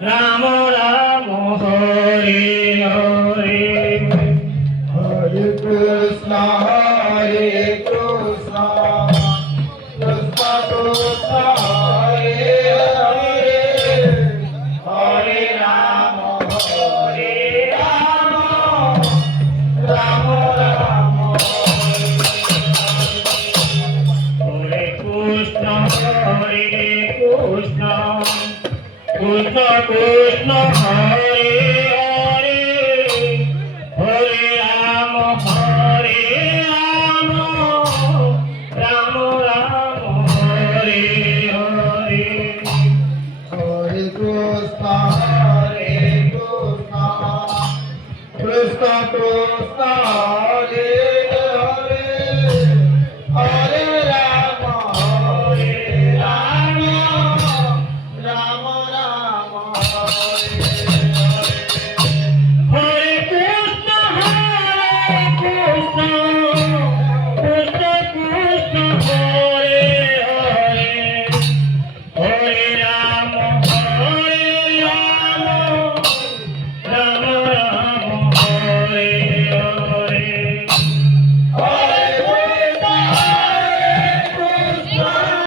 Ram Ram Hare Hare Hare Krishna Krishna Krishna Hare Hare Hare Ram Ram Ram Hare Krishna Krishna Krishna Hare Hare Hare Ram Ram Ram Hare Hare Hare Krishna Krishna